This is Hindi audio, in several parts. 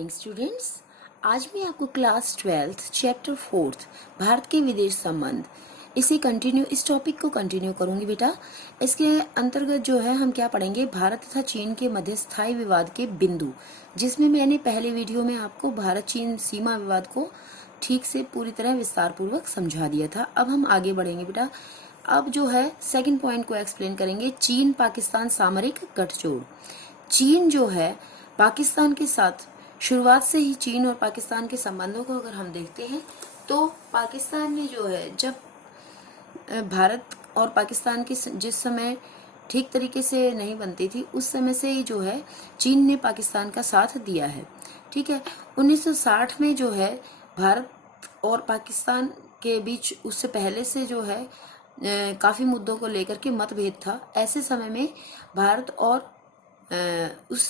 Morning students. आज मैं आपको class 12th chapter 4th Bharat के विदेश संबंध इस टॉपिक को कंटिन्यू करूंगी बेटा। इसके अंतर्गत जो है हम क्या पढ़ेंगे, भारत तथा चीन के मध्य स्थायी विवाद के बिंदु, जिसमें मैंने पहले वीडियो में आपको भारत चीन सीमा विवाद को ठीक से पूरी तरह विस्तार पूर्वक समझा दिया था। अब हम आगे बढ़ेंगे बेटा। अब जो है सेकंड पॉइंट को एक्सप्लेन करेंगे, चीन पाकिस्तान सामरिक गठजोड़। चीन जो है पाकिस्तान के साथ शुरुआत से ही चीन और पाकिस्तान के संबंधों को अगर हम देखते हैं तो पाकिस्तान ने जो है, जब भारत और पाकिस्तान की जिस समय ठीक तरीके से नहीं बनती थी उस समय से ही जो है चीन ने पाकिस्तान का साथ दिया है। ठीक है, 1960 में जो है भारत और पाकिस्तान के बीच उससे पहले से जो है काफ़ी मुद्दों को लेकर के मतभेद था। ऐसे समय में उस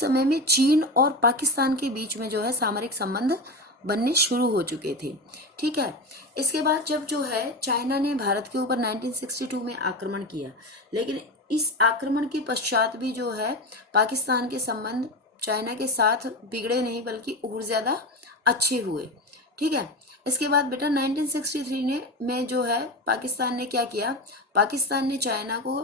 समय में चीन और पाकिस्तान के बीच में जो है सामरिक संबंध बनने शुरू हो चुके थे। ठीक है, इसके बाद जब जो है चाइना ने भारत के ऊपर 1962 में आक्रमण किया, लेकिन इस आक्रमण के पश्चात भी जो है पाकिस्तान के संबंध चाइना के साथ बिगड़े नहीं बल्कि और ज्यादा अच्छे हुए। ठीक है, इसके बाद बेटा 1963 में जो है पाकिस्तान ने क्या किया, पाकिस्तान ने चाइना को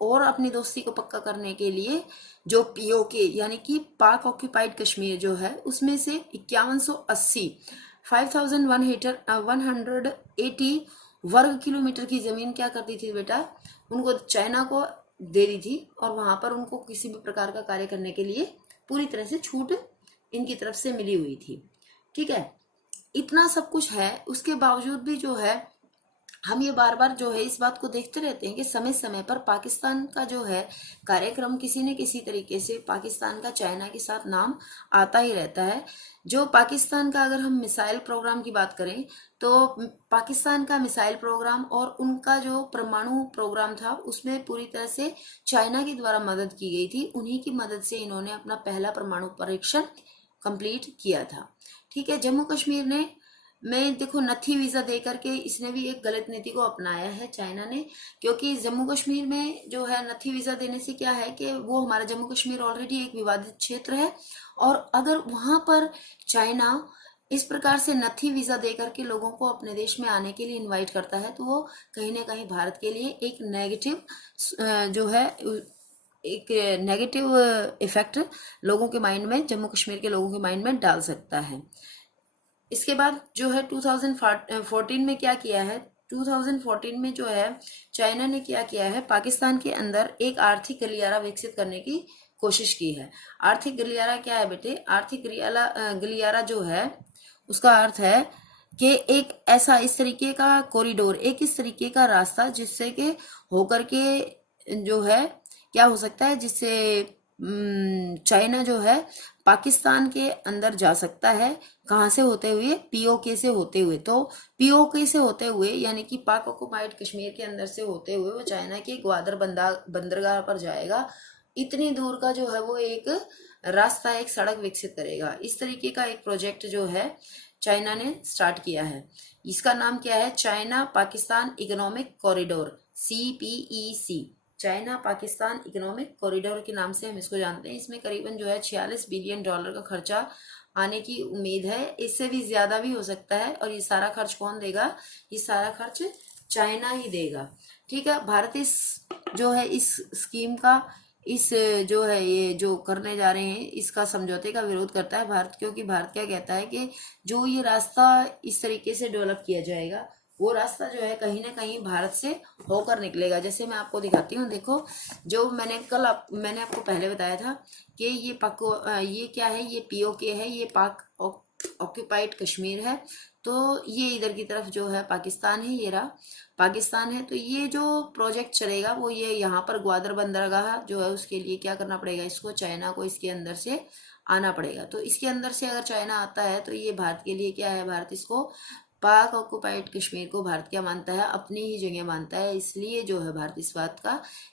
अपनी दोस्ती को पक्का करने के लिए जो पीओके यानी कि पाक ऑक्यूपाइड कश्मीर जो है उसमें से 5180 5180 वर्ग किलोमीटर की जमीन क्या करती थी बेटा, उनको चाइना को दे दी थी और वहां पर उनको किसी भी प्रकार का कार्य करने के लिए पूरी तरह से छूट इनकी तरफ से मिली हुई थी। ठीक है, इतना सब कुछ है, उसके बावजूद भी जो है हम ये बार बार जो है इस बात को देखते रहते हैं कि समय समय पर पाकिस्तान का जो है कार्यक्रम किसी न किसी तरीके से पाकिस्तान का चाइना के साथ नाम आता ही रहता है। जो पाकिस्तान का अगर हम मिसाइल प्रोग्राम की बात करें तो पाकिस्तान का मिसाइल प्रोग्राम और उनका जो परमाणु प्रोग्राम था उसमें पूरी तरह से चाइना के द्वारा मदद की गई थी। उन्हीं की मदद से इन्होंने अपना पहला परमाणु परीक्षण कंप्लीट किया था। ठीक है, जम्मू कश्मीर ने मैं देखो नथी वीजा दे करके इसने भी एक गलत नीति को अपनाया है चाइना ने, क्योंकि जम्मू कश्मीर में जो है नथी वीजा देने से क्या है कि वो हमारा जम्मू कश्मीर ऑलरेडी एक विवादित क्षेत्र है, और अगर वहां पर चाइना इस प्रकार से नथी वीजा दे करके लोगों को अपने देश में आने के लिए इनवाइट करता है तो वो कहीं ना कहीं भारत के लिए एक नेगेटिव इफेक्ट लोगों के माइंड में, जम्मू कश्मीर के लोगों के माइंड में डाल सकता है। इसके बाद जो है 2014 में क्या किया है, 2014 में जो है चाइना ने क्या किया है, पाकिस्तान के अंदर एक आर्थिक गलियारा विकसित करने की कोशिश की है। आर्थिक गलियारा क्या है बेटे, आर्थिक गलियारा जो है उसका अर्थ है कि एक ऐसा इस तरीके का कॉरिडोर, एक इस तरीके का रास्ता जिससे कि होकर के जो है क्या हो सकता है, जिससे चाइना जो है पाकिस्तान के अंदर जा सकता है। कहाँ से होते हुए, पीओके से होते हुए। तो पीओके से होते हुए यानी कि पाक ऑक्युपाइड कश्मीर के अंदर से होते हुए वो चाइना के ग्वादर बंदरगाह पर जाएगा। इतनी दूर का जो है वो एक रास्ता, एक सड़क विकसित करेगा। इस तरीके का एक प्रोजेक्ट जो है चाइना ने स्टार्ट किया है। इसका नाम क्या है, China Pakistan economic corridor, CPEC, China Pakistan economic corridor के नाम से हम इसको जानते हैं। इसमें करीबन जो है $46 बिलियन का खर्चा आने की उम्मीद है, इससे भी ज्यादा भी हो सकता है। और ये सारा खर्च कौन देगा, ये सारा खर्च चाइना ही देगा। ठीक है, भारत इस स्कीम का, इस जो है ये जो करने जा रहे हैं इसका समझौते का विरोध करता है भारत, क्योंकि भारत क्या कहता है कि जो ये रास्ता इस तरीके से डेवलप किया जाएगा वो रास्ता जो है कहीं ना कहीं भारत से होकर निकलेगा। जैसे मैं आपको दिखाती हूँ, देखो जो मैंने आपको पहले बताया था कि ये क्या है, ये पीओके है, ये पाक ऑक्यूपाइड कश्मीर है। तो ये इधर की तरफ जो है पाकिस्तान है, ये रहा पाकिस्तान है। तो ये जो प्रोजेक्ट चलेगा वो ये यहाँ पर ग्वादर बंदरगाह जो है उसके लिए क्या करना पड़ेगा, इसको चाइना को इसके अंदर से आना पड़ेगा। तो इसके अंदर से अगर चाइना आता है तो ये भारत के लिए क्या है, भारत इसको पाक ऑक्युपाइड कश्मीर को भारत क्या मानता है, अपनी ही जगह मानता है। इसलिए जो है भारत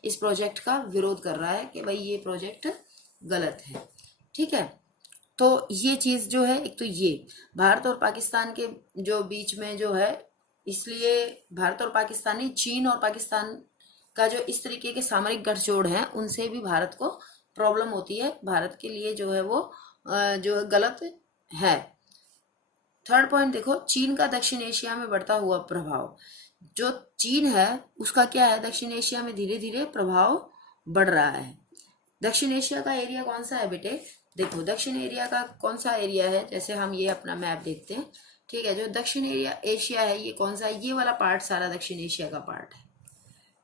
इस प्रोजेक्ट का विरोध कर रहा है कि भाई ये प्रोजेक्ट गलत है। ठीक है, तो ये चीज जो है, एक तो ये भारत और पाकिस्तान के जो बीच में जो है, इसलिए भारत और पाकिस्तानी, चीन और पाकिस्तान का जो इस तरीके के सामरिक गठजोड़ है उनसे भी भारत को प्रॉब्लम होती है, भारत के लिए जो है वो जो है गलत है। थर्ड पॉइंट देखो, चीन का दक्षिण एशिया में बढ़ता हुआ प्रभाव। जो चीन है उसका क्या है, दक्षिण एशिया में धीरे धीरे प्रभाव बढ़ रहा है। दक्षिण एशिया का एरिया कौन सा है बेटे, देखो दक्षिण एरिया का कौन सा एरिया है, जैसे हम ये अपना मैप देखते हैं, ठीक है, जो दक्षिण एरिया एशिया है ये कौन सा है, ये वाला पार्ट सारा दक्षिण एशिया का पार्ट है,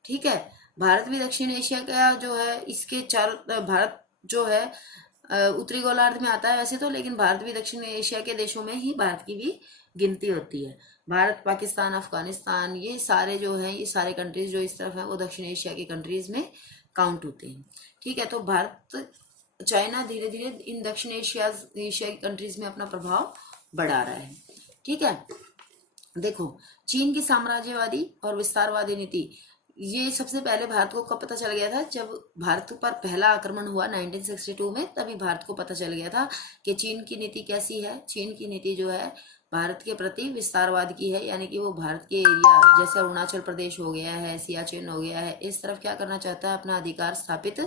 ठीक है। भारत भी दक्षिण एशिया का जो है, इसके चारों भारत जो है उत्तरी गोलार्ध में आता है वैसे तो, लेकिन भारत भी दक्षिण एशिया के देशों में ही भारत की भी गिनती होती है। भारत, पाकिस्तान, अफगानिस्तान, ये सारे जो हैं, ये सारे कंट्रीज जो इस तरफ हैं वो दक्षिण एशिया के कंट्रीज में काउंट होते हैं, ठीक है। तो भारत, चाइना धीरे धीरे इन दक्षिण एशिया एशिया की कंट्रीज में अपना प्रभाव बढ़ा रहा है, ठीक है। देखो, चीन की साम्राज्यवादी और विस्तारवादी नीति, ये सबसे पहले भारत को कब पता चल गया था, जब भारत पर पहला आक्रमण हुआ 1962 में, तभी भारत को पता चल गया था कि चीन की नीति कैसी है। चीन की नीति जो है भारत के प्रति विस्तारवाद की है, यानी कि वो भारत के एरिया जैसे अरुणाचल प्रदेश हो गया है, सियाचिन हो गया है, इस तरफ क्या करना चाहता है, अपना अधिकार स्थापित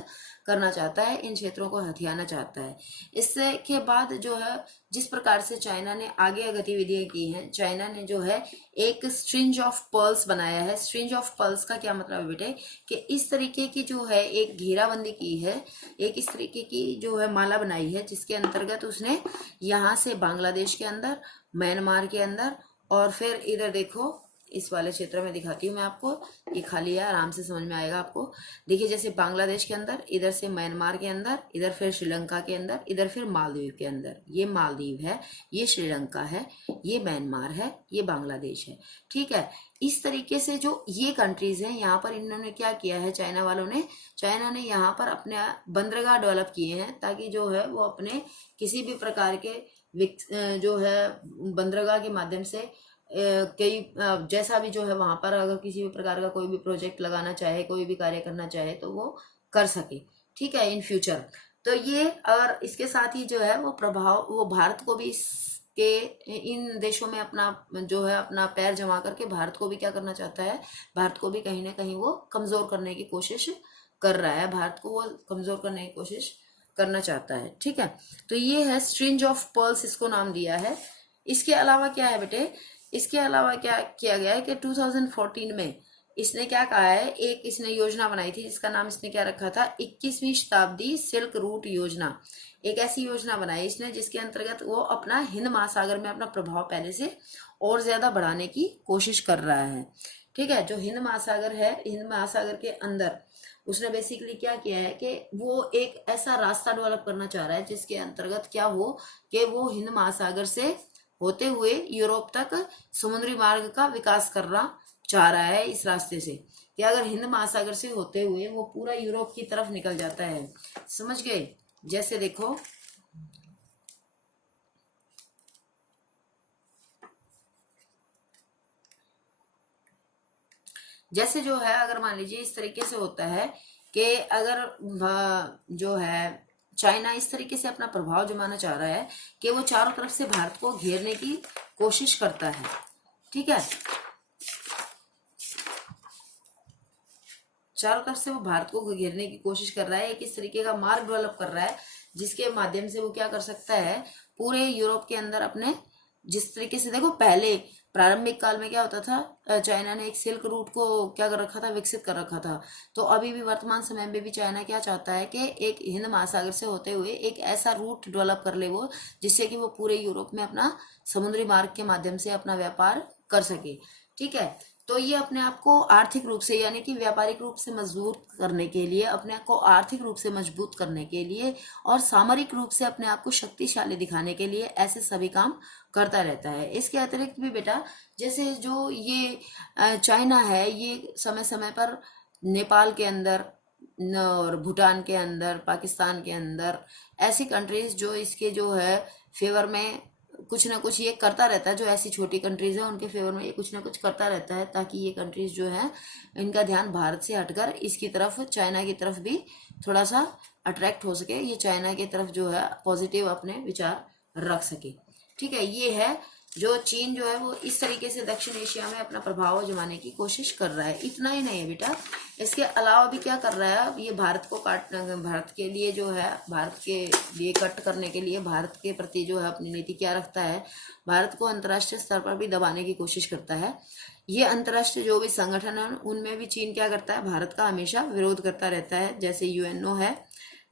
करना चाहता है, इन क्षेत्रों को हथियाना चाहता है। इससे के बाद जो है, जिस प्रकार से चाइना ने आगे गतिविधियां की हैं, चाइना ने जो है एक स्ट्रिंज ऑफ पर्ल्स बनाया है। स्ट्रिंज ऑफ पर्ल्स का क्या मतलब है बेटे, कि इस तरीके की जो है एक घेराबंदी की है, एक इस तरीके की जो है माला बनाई है, जिसके अंतर्गत उसने यहाँ से बांग्लादेश के अंदर, म्यांमार के अंदर, और फिर इधर देखो इस वाले क्षेत्र में दिखाती हूँ मैं आपको, ये खाली है, आराम से समझ में आएगा आपको। देखिए, जैसे बांग्लादेश के अंदर, इधर से म्यांमार के अंदर, इधर फिर श्रीलंका के अंदर, इधर फिर मालदीव के अंदर, ये मालदीव है, ये श्रीलंका है, ये म्यांमार है, ये बांग्लादेश है, ठीक है। इस तरीके से जो ये कंट्रीज हैं, यहाँ पर इन्होंने क्या किया है, चाइना वालों ने, चाइना ने यहाँ पर अपने बंदरगाह डेवलप किए हैं, ताकि जो है वो अपने किसी भी प्रकार के जो है बंदरगाह के माध्यम से कई जैसा भी जो है वहां पर अगर किसी भी प्रकार का कोई भी प्रोजेक्ट लगाना चाहे, कोई भी कार्य करना चाहे तो वो कर सके, ठीक है, इन फ्यूचर। तो ये, और इसके साथ ही जो है वो प्रभाव, वो भारत को भी इसके इन देशों में अपना जो है अपना पैर जमा करके भारत को भी क्या करना चाहता है, भारत को भी कहीं ना कहीं वो कमजोर करने की कोशिश कर रहा है, भारत को वो कमजोर करने की कोशिश करना चाहता है, ठीक है। तो ये है स्ट्रिंज ऑफ पर्ल्स, इसको नाम दिया है। इसके अलावा क्या है बेटे, इसके अलावा क्या किया गया है कि 2014 में इसने क्या कहा है, एक इसने योजना बनाई थी जिसका नाम इसने क्या रखा था, 21वीं शताब्दी सिल्क रूट योजना। एक ऐसी योजना बनाई इसने जिसके अंतर्गत वो अपना हिंद महासागर में अपना प्रभाव पहले से और ज्यादा बढ़ाने की कोशिश कर रहा है, ठीक है। जो हिंद महासागर है, हिंद महासागर के अंदर उसने बेसिकली क्या किया है कि वो एक ऐसा रास्ता डेवलप करना चाह रहा है जिसके अंतर्गत क्या हो कि वो हिंद महासागर से होते हुए यूरोप तक समुद्री मार्ग का विकास करना चाह रहा है, इस रास्ते से, कि अगर हिंद महासागर से होते हुए वो पूरा यूरोप की तरफ निकल जाता है, समझ गए। जैसे देखो, जैसे जो है अगर मान लीजिए इस तरीके से होता है कि अगर जो है चाइना इस तरीके से अपना प्रभाव जमाना चाह रहा है कि वो चारों तरफ से भारत को घेरने की कोशिश करता है, ठीक है, चारों तरफ से वो भारत को घेरने की कोशिश कर रहा है, एक इस तरीके का मार्ग डेवलप कर रहा है जिसके माध्यम से वो क्या कर सकता है, पूरे यूरोप के अंदर अपने, जिस तरीके से देखो पहले प्रारंभिक काल में क्या होता था, चाइना ने एक सिल्क रूट को क्या कर रखा था, विकसित कर रखा था। तो अभी भी वर्तमान समय में भी चाइना क्या चाहता है कि एक हिंद महासागर से होते हुए एक ऐसा रूट डेवलप कर ले वो, जिससे कि वो पूरे यूरोप में अपना समुद्री मार्ग के माध्यम से अपना व्यापार कर सके, ठीक है। तो ये अपने आप को आर्थिक रूप से यानी कि व्यापारिक रूप से मजबूत करने के लिए, अपने आप को आर्थिक रूप से मजबूत करने के लिए और सामरिक रूप से अपने आप को शक्तिशाली दिखाने के लिए ऐसे सभी काम करता रहता है। इसके अतिरिक्त भी बेटा, जैसे जो ये चाइना है, ये समय समय पर नेपाल के अंदर और भूटान के अंदर, पाकिस्तान के अंदर, ऐसी कंट्रीज जो इसके जो है फेवर में कुछ ना कुछ ये करता रहता है, जो ऐसी छोटी कंट्रीज हैं उनके फेवर में ये कुछ ना कुछ करता रहता है, ताकि ये कंट्रीज जो है इनका ध्यान भारत से हटकर इसकी तरफ, चाइना की तरफ भी थोड़ा सा अट्रैक्ट हो सके, ये चाइना की तरफ जो है पॉजिटिव अपने विचार रख सके, ठीक है। ये है जो चीन जो है वो इस तरीके से दक्षिण एशिया में अपना प्रभाव जमाने की कोशिश कर रहा है। इतना ही नहीं है बेटा, इसके अलावा भी क्या कर रहा है, अब ये भारत को भारत के लिए जो है, भारत के लिए कट करने के लिए भारत के प्रति जो है अपनी नीति क्या रखता है, भारत को अंतर्राष्ट्रीय स्तर पर भी दबाने की कोशिश करता है। ये अंतर्राष्ट्रीय जो भी संगठन है उनमें भी चीन क्या करता है, भारत का हमेशा विरोध करता रहता है। जैसे यूएनओ है,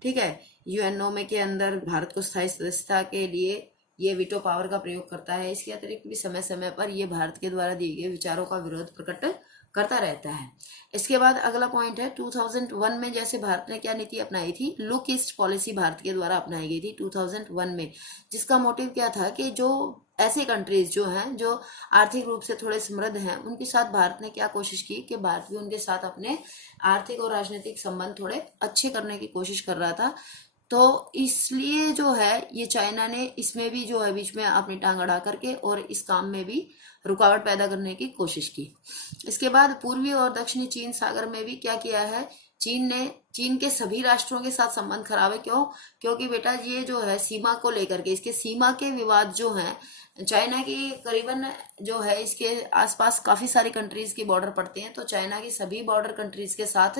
ठीक है, यूएनओ में के अंदर भारत को स्थायी सदस्यता के लिए ये वीटो पावर का प्रयोग करता है। इसके अतिरिक्त भी समय समय पर ये भारत के द्वारा दिए गए विचारों का विरोध प्रकट करता रहता है। इसके बाद अगला पॉइंट है 2001 में जैसे भारत ने क्या नीति अपनाई थी, लुक ईस्ट पॉलिसी भारत के द्वारा अपनाई गई थी 2001 में, जिसका मोटिव क्या था कि जो ऐसे कंट्रीज जो हैं जो आर्थिक रूप से थोड़े समृद्ध हैं उनके साथ भारत ने क्या कोशिश की कि भारत भी उनके साथ अपने आर्थिक और राजनीतिक संबंध थोड़े अच्छे करने की कोशिश कर रहा था। तो इसलिए जो है ये चाइना ने इसमें भी जो है बीच में अपनी टांग अड़ा करके और इस काम में भी रुकावट पैदा करने की कोशिश की। इसके बाद पूर्वी और दक्षिणी चीन सागर में भी क्या किया है, चीन के सभी राष्ट्रों के साथ संबंध खराब है। क्यों? क्योंकि बेटा ये जो है सीमा को लेकर के, इसके सीमा के विवाद जो हैं, चाइना की करीबन जो है इसके आसपास काफी सारी कंट्रीज की बॉर्डर पड़ती हैं, तो चाइना की सभी बॉर्डर कंट्रीज के साथ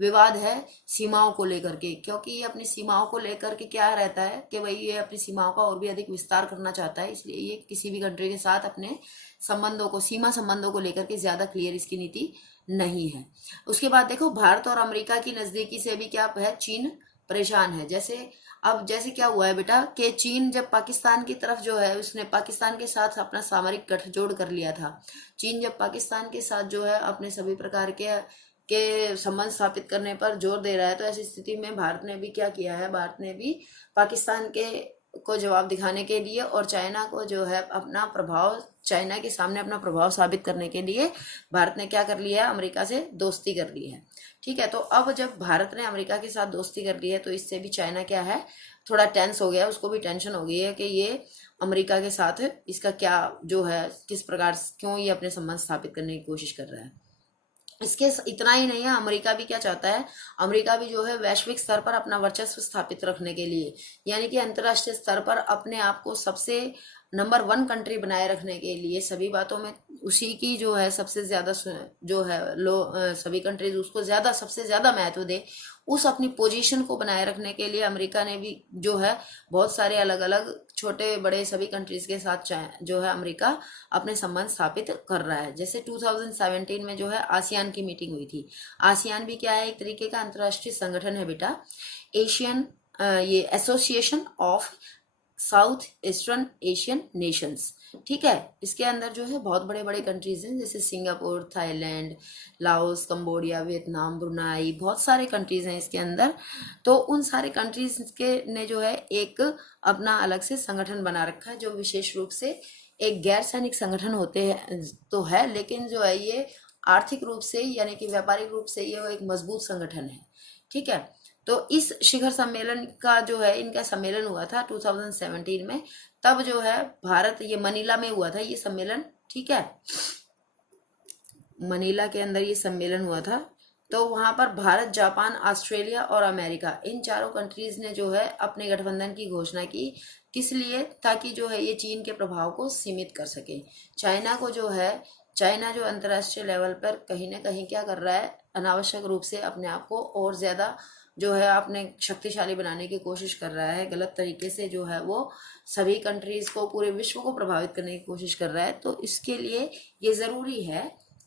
विवाद है सीमाओं को लेकर के। क्योंकि ये अपनी सीमाओं को लेकर के क्या रहता है कि भाई ये अपनी सीमाओं का और भी अधिक विस्तार करना चाहता है, इसलिए ये किसी भी कंट्री के साथ अपने संबंधों को, सीमा संबंधों को लेकर के ज्यादा क्लियर इसकी नीति नहीं है। उसके बाद देखो भारत और अमेरिका की नजदीकी से भी क्या है, चीन परेशान है। जैसे क्या हुआ है बेटा कि चीन जब पाकिस्तान की तरफ जो है उसने पाकिस्तान के साथ अपना सामरिक गठजोड़ कर लिया था। चीन जब पाकिस्तान के साथ जो है अपने सभी प्रकार के संबंध स्थापित करने पर जोर दे रहा है, तो ऐसी स्थिति में भारत ने भी क्या किया है, भारत ने भी पाकिस्तान के को जवाब दिखाने के लिए और चाइना को जो है अपना प्रभाव, चाइना के सामने अपना प्रभाव साबित करने के लिए भारत ने क्या कर लिया है, अमेरिका से दोस्ती कर ली है। ठीक है, तो अब जब भारत ने अमेरिका के साथ दोस्ती कर ली है तो इससे भी चाइना क्या है, थोड़ा टेंस हो गया, उसको भी टेंशन हो गई है कि ये अमेरिका के साथ इसका क्या जो है, किस प्रकार क्यों ये अपने संबंध स्थापित करने की कोशिश कर रहा है। इसके इतना ही नहीं है, अमेरिका भी क्या चाहता है, अमेरिका भी जो है वैश्विक स्तर पर अपना वर्चस्व स्थापित रखने के लिए, यानी कि अंतर्राष्ट्रीय स्तर पर अपने आप को सबसे नंबर 1 कंट्री बनाए रखने के लिए, सभी बातों में उसी की जो है सबसे ज्यादा जो है सभी कंट्रीज उसको ज्यादा सबसे ज्यादा महत्व दे, उस अपनी पोजीशन को बनाए रखने के लिए अमेरिका ने भी जो है बहुत सारे अलग अलग छोटे बड़े सभी कंट्रीज के साथ जो है अमेरिका अपने संबंध स्थापित कर रहा है। जैसे 2017 में जो है आसियान की मीटिंग हुई थी। आसियान भी क्या है, एक तरीके का अंतर्राष्ट्रीय संगठन है बेटा, एशियन ये association of south eastern Asian Nations. ठीक है, इसके अंदर जो है बहुत बड़े बड़े कंट्रीज हैं, जैसे Singapore, Thailand, Laos, Cambodia, Vietnam, Brunei, बहुत सारे कंट्रीज हैं इसके अंदर। तो उन सारे कंट्रीज के ने जो है एक अपना अलग से संगठन बना रखा है, जो विशेष रूप से एक गैर सैनिक संगठन होते हैं तो है, लेकिन जो है ये आर्थिक रूप से यानी कि व्यापारिक रूप से ये एक मजबूत संगठन है। ठीक है, तो इस शिखर सम्मेलन का जो है इनका सम्मेलन हुआ था 2017 में, तब जो है भारत, ये मनीला में हुआ था ये सम्मेलन। ठीक है, मनीला के अंदर ये सम्मेलन हुआ था, तो वहां पर भारत, जापान, ऑस्ट्रेलिया और अमेरिका, इन चारों कंट्रीज ने जो है अपने गठबंधन की घोषणा की। किस लिए? ताकि जो है ये चीन के प्रभाव को सीमित कर सके। चाइना को जो है, चाइना जो अंतर्राष्ट्रीय लेवल पर कहीं ना कहीं क्या कर रहा है, अनावश्यक रूप से अपने आप को और ज्यादा जो है अपने शक्तिशाली बनाने की कोशिश कर रहा है, गलत तरीके से जो है वो सभी कंट्रीज को, पूरे विश्व को प्रभावित करने की कोशिश कर रहा है। तो इसके लिए ये जरूरी है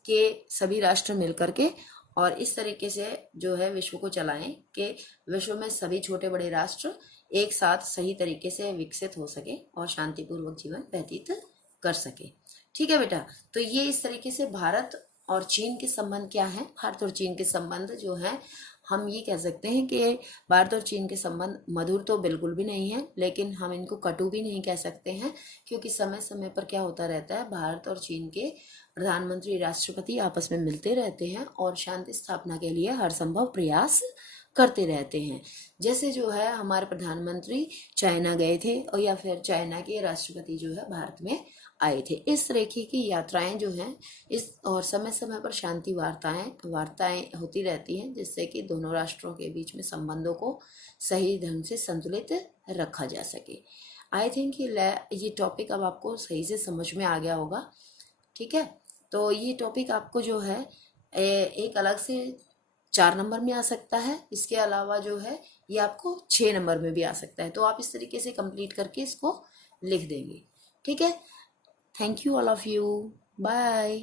कि सभी राष्ट्र मिलकर के और इस तरीके से जो है विश्व को चलाएं कि विश्व में सभी छोटे बड़े राष्ट्र एक साथ सही तरीके से विकसित हो सके और शांतिपूर्वक जीवन व्यतीत कर सके। ठीक है बेटा, तो ये इस तरीके से भारत और चीन के संबंध क्या है, भारत और चीन के संबंध जो है, हम ये कह सकते हैं कि भारत और चीन के संबंध मधुर तो बिल्कुल भी नहीं है, लेकिन हम इनको कटु भी नहीं कह सकते हैं, क्योंकि समय समय पर क्या होता रहता है, भारत और चीन के प्रधानमंत्री, राष्ट्रपति आपस में मिलते रहते हैं और शांति स्थापना के लिए हर संभव प्रयास करते रहते हैं। जैसे जो है हमारे प्रधानमंत्री चाइना गए थे और या फिर चाइना के राष्ट्रपति जो है भारत में आए थे। इस तरीके की यात्राएं जो हैं इस और समय समय पर शांति वार्ताएं होती रहती हैं, जिससे कि दोनों राष्ट्रों के बीच में संबंधों को सही ढंग से संतुलित रखा जा सके। आई थिंक ये टॉपिक अब आपको सही से समझ में आ गया होगा। ठीक है, तो ये टॉपिक आपको जो है एक अलग से 4 नंबर में आ सकता है, इसके अलावा जो है ये आपको 6 नंबर में भी आ सकता है। तो आप इस तरीके से कंप्लीट करके इसको लिख देंगे। ठीक है, thank you all of you, bye.